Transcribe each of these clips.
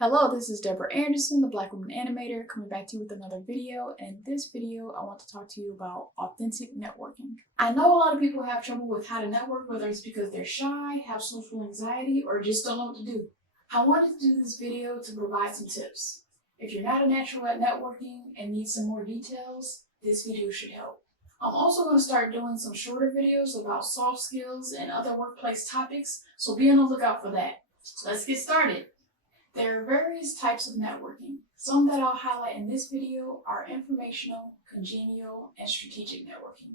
Hello, this is Deborah Anderson, the Black Woman Animator, coming back to you with another video. In this video, I want to talk to you about authentic networking. I know a lot of people have trouble with how to network, whether it's because they're shy, have social anxiety, or just don't know what to do. I wanted to do this video to provide some tips. If you're not a natural at networking and need some more details, this video should help. I'm also going to start doing some shorter videos about soft skills and other workplace topics, so be on the lookout for that. Let's get started. There are various types of networking. Some that I'll highlight in this video are informational, congenial, and strategic networking.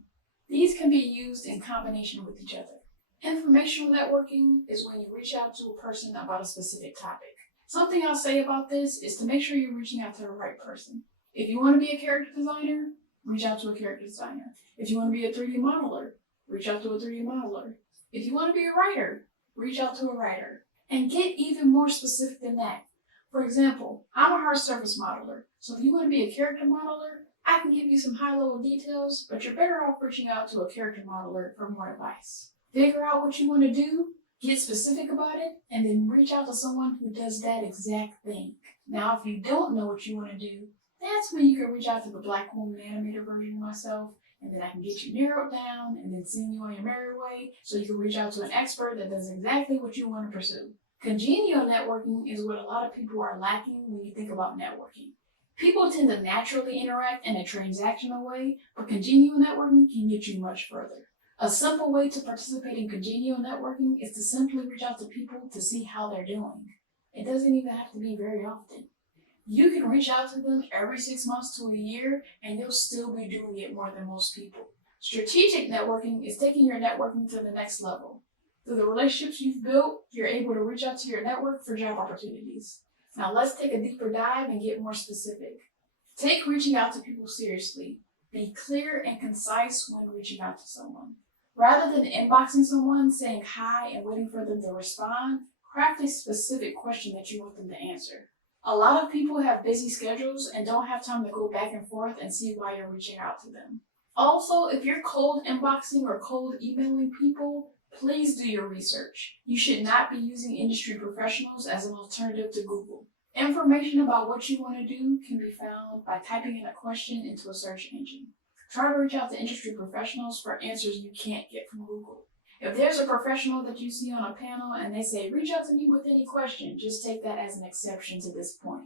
These can be used in combination with each other. Informational networking is when you reach out to a person about a specific topic. Something I'll say about this is to make sure you're reaching out to the right person. If you want to be a character designer, reach out to a character designer. If you want to be a 3D modeler, reach out to a 3D modeler. If you want to be a writer, reach out to a writer. And get even more specific than that. For example, I'm a hard surface modeler, so if you want to be a character modeler, I can give you some high-level details, but you're better off reaching out to a character modeler for more advice. Figure out what you want to do, get specific about it, and then reach out to someone who does that exact thing. Now, if you don't know what you want to do, that's when you can reach out to the BlkWmnAnimator version of myself, and then I can get you narrowed down and then send you on your merry way so you can reach out to an expert that does exactly what you want to pursue. Congenial networking is what a lot of people are lacking when you think about networking. People tend to naturally interact in a transactional way, but congenial networking can get you much further. A simple way to participate in congenial networking is to simply reach out to people to see how they're doing. It doesn't even have to be very often. You can reach out to them every 6 months to a year, and you'll still be doing it more than most people. Strategic networking is taking your networking to the next level. Through the relationships you've built, you're able to reach out to your network for job opportunities. Now let's take a deeper dive and get more specific. Take reaching out to people seriously. Be clear and concise when reaching out to someone. Rather than inboxing someone, saying hi and waiting for them to respond, craft a specific question that you want them to answer. A lot of people have busy schedules and don't have time to go back and forth and see why you're reaching out to them. Also, if you're cold inboxing or cold emailing people, please do your research. You should not be using industry professionals as an alternative to Google. Information about what you want to do can be found by typing in a question into a search engine. Try to reach out to industry professionals for answers you can't get from Google. If there's a professional that you see on a panel and they say, reach out to me with any question, just take that as an exception to this point.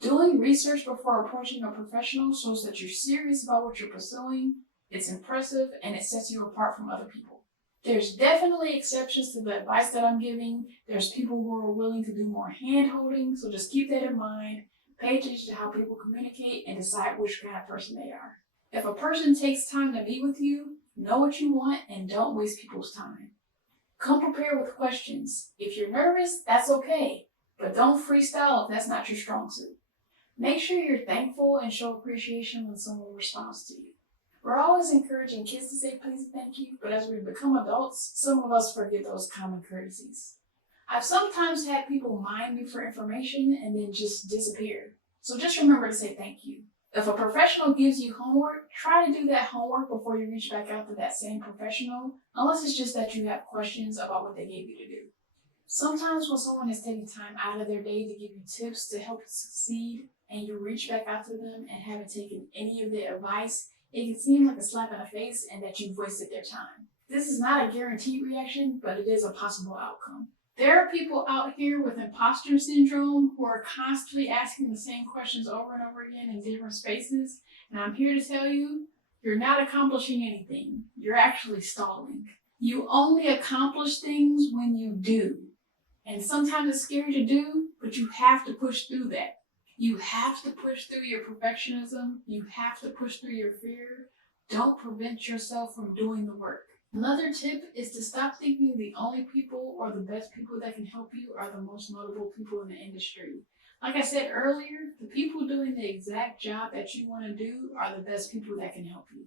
Doing research before approaching a professional shows that you're serious about what you're pursuing, it's impressive, and it sets you apart from other people. There's definitely exceptions to the advice that I'm giving. There's people who are willing to do more hand-holding, so just keep that in mind. Pay attention to how people communicate and decide which kind of person they are. If a person takes time to meet with you, know what you want and don't waste people's time. Come prepared with questions. If you're nervous, that's okay, but don't freestyle if that's not your strong suit. Make sure you're thankful and show appreciation when someone responds to you. We're always encouraging kids to say please and thank you, but as we become adults, some of us forget those common courtesies. I've sometimes had people mine me for information and then just disappear. So just remember to say thank you. If a professional gives you homework, try to do that homework before you reach back out to that same professional, unless it's just that you have questions about what they gave you to do. Sometimes when someone is taking time out of their day to give you tips to help you succeed, and you reach back out to them and haven't taken any of their advice, it can seem like a slap in the face and that you've wasted their time. This is not a guaranteed reaction, but it is a possible outcome. There are people out here with imposter syndrome who are constantly asking the same questions over and over again in different spaces, and I'm here to tell you, you're not accomplishing anything. You're actually stalling. You only accomplish things when you do. And sometimes it's scary to do, but you have to push through that. You have to push through your perfectionism. You have to push through your fear. Don't prevent yourself from doing the work. Another tip is to stop thinking the only people or the best people that can help you are the most notable people in the industry. Like I said earlier, the people doing the exact job that you want to do are the best people that can help you.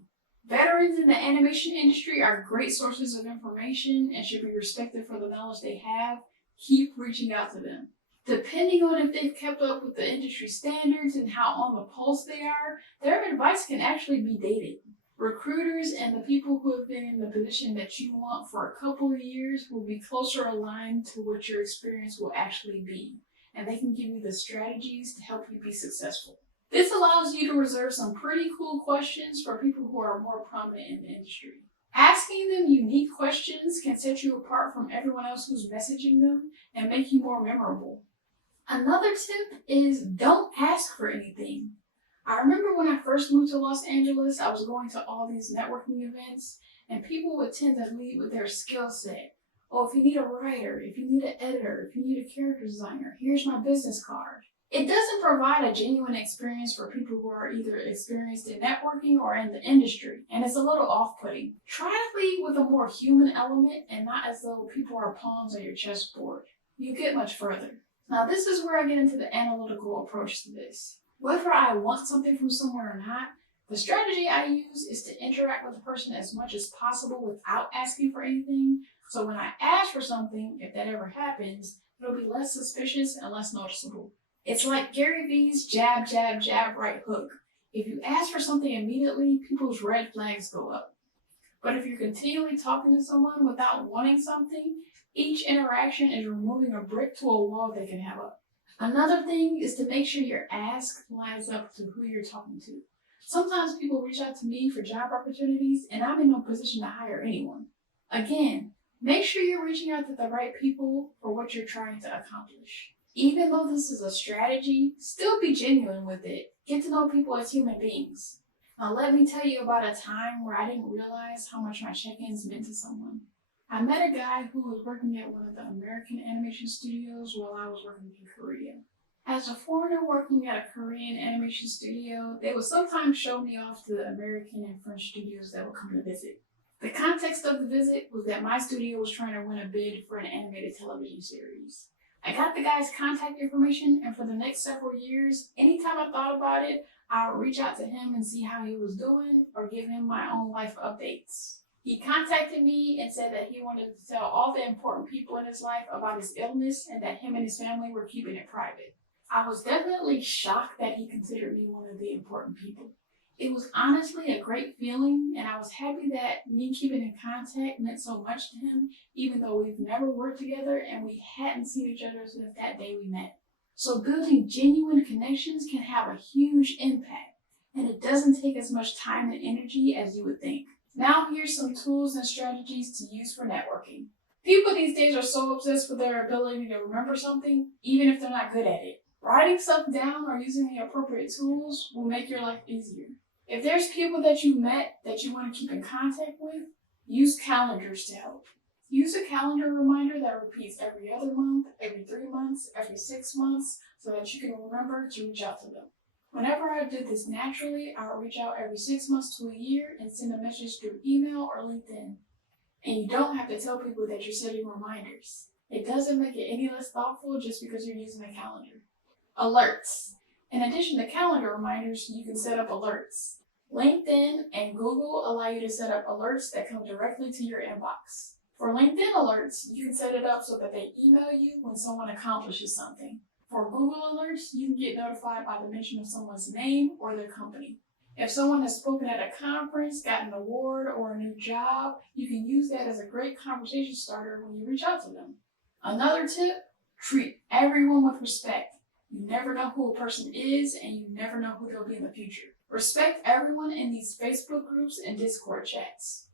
Veterans in the animation industry are great sources of information and should be respected for the knowledge they have. Keep reaching out to them. Depending on if they've kept up with the industry standards and how on the pulse they are, their advice can actually be dated. Recruiters and the people who have been in the position that you want for a couple of years will be closer aligned to what your experience will actually be. and they can give you the strategies to help you be successful. This allows you to reserve some pretty cool questions for people who are more prominent in the industry. Asking them unique questions can set you apart from everyone else who's messaging them and make you more memorable. Another tip is don't ask for anything. I remember when I first moved to Los Angeles, I was going to all these networking events, and people would tend to lead with their skill set. Oh, if you need a writer, if you need an editor, if you need a character designer, here's my business card. It doesn't provide a genuine experience for people who are either experienced in networking or in the industry, and it's a little off-putting. Try to lead with a more human element and not as though people are pawns on your chessboard. You get much further. Now, this is where I get into the analytical approach to this. Whether I want something from someone or not, the strategy I use is to interact with the person as much as possible without asking for anything. So when I ask for something, if that ever happens, it'll be less suspicious and less noticeable. It's like Gary Vee's jab, jab, jab, right hook. If you ask for something immediately, people's red flags go up. But if you're continually talking to someone without wanting something, each interaction is removing a brick to a wall they can have up. Another thing is to make sure your ask lines up to who you're talking to. Sometimes people reach out to me for job opportunities, and I'm in no position to hire anyone. Again, make sure you're reaching out to the right people for what you're trying to accomplish. Even though this is a strategy, still be genuine with it. Get to know people as human beings. Now let me tell you about a time where I didn't realize how much my check-ins meant to someone. I met a guy who was working at one of the American animation studios while I was working in Korea. As a foreigner working at a Korean animation studio, they would sometimes show me off to the American and French studios that would come to visit. The context of the visit was that my studio was trying to win a bid for an animated television series. I got the guy's contact information, and for the next several years, anytime I thought about it, I would reach out to him and see how he was doing or give him my own life updates. He contacted me and said that he wanted to tell all the important people in his life about his illness and that him and his family were keeping it private. I was definitely shocked that he considered me one of the important people. It was honestly a great feeling, and I was happy that me keeping in contact meant so much to him, even though we've never worked together and we hadn't seen each other since that day we met. So building genuine connections can have a huge impact, and it doesn't take as much time and energy as you would think. Now here's some tools and strategies to use for networking. People these days are so obsessed with their ability to remember something, even if they're not good at it. Writing stuff down or using the appropriate tools will make your life easier. If there's people that you met that you want to keep in contact with, use calendars to help. Use a calendar reminder that repeats every other month, every 3 months, every 6 months, so that you can remember to reach out to them. Whenever I did this naturally, I would reach out every 6 months to a year and send a message through email or LinkedIn. And you don't have to tell people that you're setting reminders. It doesn't make it any less thoughtful just because you're using a calendar. Alerts. In addition to calendar reminders, you can set up alerts. LinkedIn and Google allow you to set up alerts that come directly to your inbox. For LinkedIn alerts, you can set it up so that they email you when someone accomplishes something. For Google alerts, you can get notified by the mention of someone's name or their company. If someone has spoken at a conference, got an award, or a new job, you can use that as a great conversation starter when you reach out to them. Another tip, treat everyone with respect. You never know who a person is, and you never know who they'll be in the future. Respect everyone in these Facebook groups and Discord chats.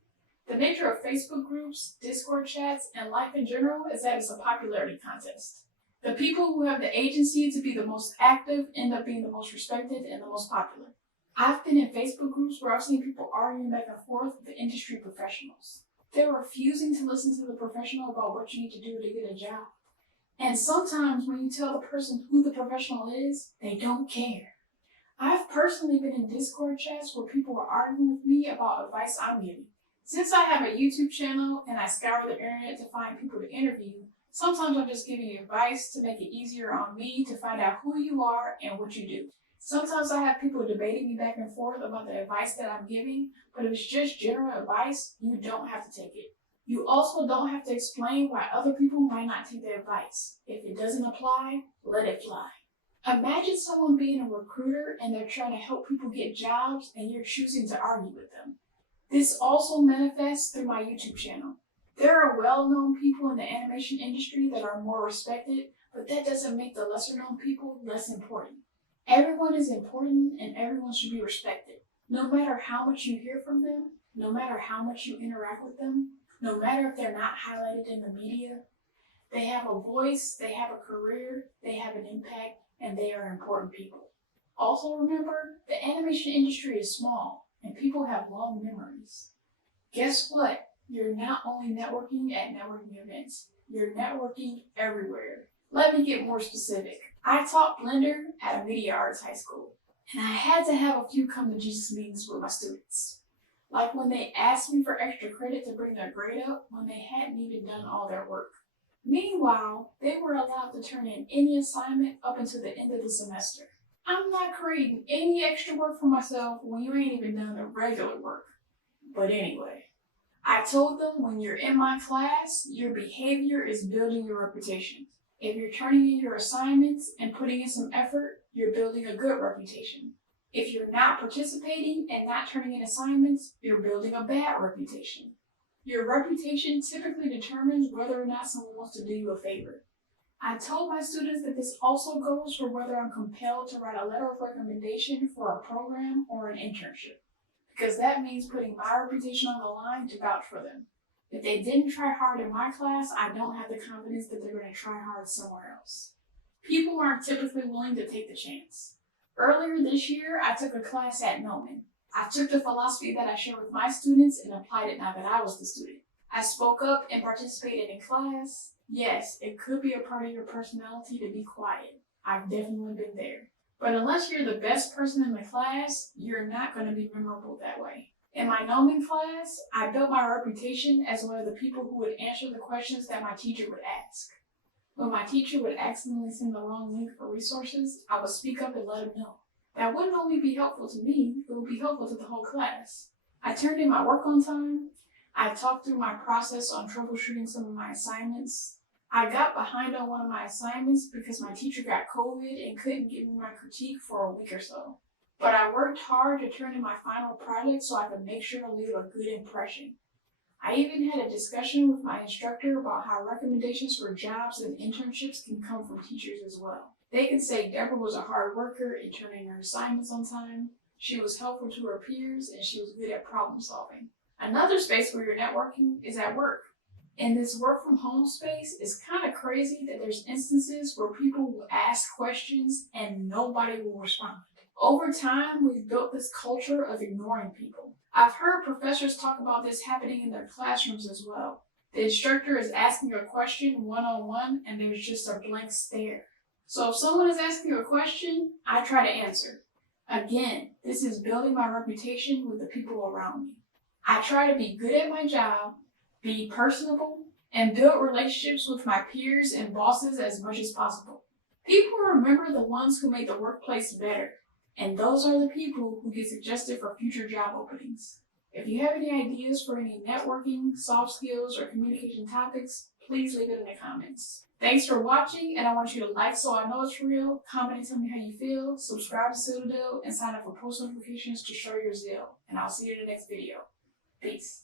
The nature of Facebook groups, Discord chats, and life in general is that it's a popularity contest. The people who have the agency to be the most active end up being the most respected and the most popular. I've been in Facebook groups where I've seen people arguing back and forth with the industry professionals. They're refusing to listen to the professional about what you need to do to get a job. And sometimes when you tell the person who the professional is, they don't care. I've personally been in Discord chats where people were arguing with me about advice I'm giving. Since I have a YouTube channel and I scour the internet to find people to interview, sometimes I'm just giving you advice to make it easier on me to find out who you are and what you do. Sometimes I have people debating me back and forth about the advice that I'm giving, but if it's just general advice, you don't have to take it. You also don't have to explain why other people might not take the advice. If it doesn't apply, let it fly. Imagine someone being a recruiter and they're trying to help people get jobs and you're choosing to argue with them. This also manifests through my YouTube channel. There are well-known people in the animation industry that are more respected, but that doesn't make the lesser known people less important. Everyone is important and everyone should be respected. No matter how much you hear from them, no matter how much you interact with them, no matter if they're not highlighted in the media, they have a voice, they have a career, they have an impact, and they are important people. Also remember, the animation industry is small and people have long memories. Guess what? You're not only networking at networking events, you're networking everywhere. Let me get more specific. I taught Blender at a media arts high school, and I had to have a few come to Jesus meetings with my students. Like when they asked me for extra credit to bring their grade up when they hadn't even done all their work. Meanwhile, they were allowed to turn in any assignment up until the end of the semester. I'm not creating any extra work for myself when you ain't even done the regular work. But anyway, I told them when you're in my class, your behavior is building your reputation. If you're turning in your assignments and putting in some effort, you're building a good reputation. If you're not participating and not turning in assignments, you're building a bad reputation. Your reputation typically determines whether or not someone wants to do you a favor. I told my students that this also goes for whether I'm compelled to write a letter of recommendation for a program or an internship, because that means putting my reputation on the line to vouch for them. If they didn't try hard in my class, I don't have the confidence that they're going to try hard somewhere else. People aren't typically willing to take the chance. Earlier this year, I took a class at Noman. I took the philosophy that I share with my students and applied it now that I was the student. I spoke up and participated in class. Yes, it could be a part of your personality to be quiet. I've definitely been there. But unless you're the best person in the class, you're not going to be memorable that way. In my Noman class, I built my reputation as one of the people who would answer the questions that my teacher would ask. When my teacher would accidentally send the wrong link for resources, I would speak up and let him know. That wouldn't only be helpful to me, it would be helpful to the whole class. I turned in my work on time. I talked through my process on troubleshooting some of my assignments. I got behind on one of my assignments because my teacher got COVID and couldn't give me my critique for a week or so. But I worked hard to turn in my final project so I could make sure to leave a good impression. I even had a discussion with my instructor about how recommendations for jobs and internships can come from teachers as well. They can say Deborah was a hard worker in turning her assignments on time, she was helpful to her peers, and she was good at problem solving. Another space where you're networking is at work. In this work from home space, it's kind of crazy that there's instances where people will ask questions and nobody will respond. Over time, we've built this culture of ignoring people. I've heard professors talk about this happening in their classrooms as well. The instructor is asking a question one-on-one and there's just a blank stare. So if someone is asking a question, I try to answer. Again, this is building my reputation with the people around me. I try to be good at my job, be personable, and build relationships with my peers and bosses as much as possible. People remember the ones who make the workplace better, and those are the people who get suggested for future job openings. If you have any ideas for any networking, soft skills, or communication topics, please leave it in the comments. Thanks for watching, and I want you to like so I know it's real, comment and tell me how you feel, subscribe to Citadel, and sign up for post notifications to show your zeal. And I'll see you in the next video. Peace.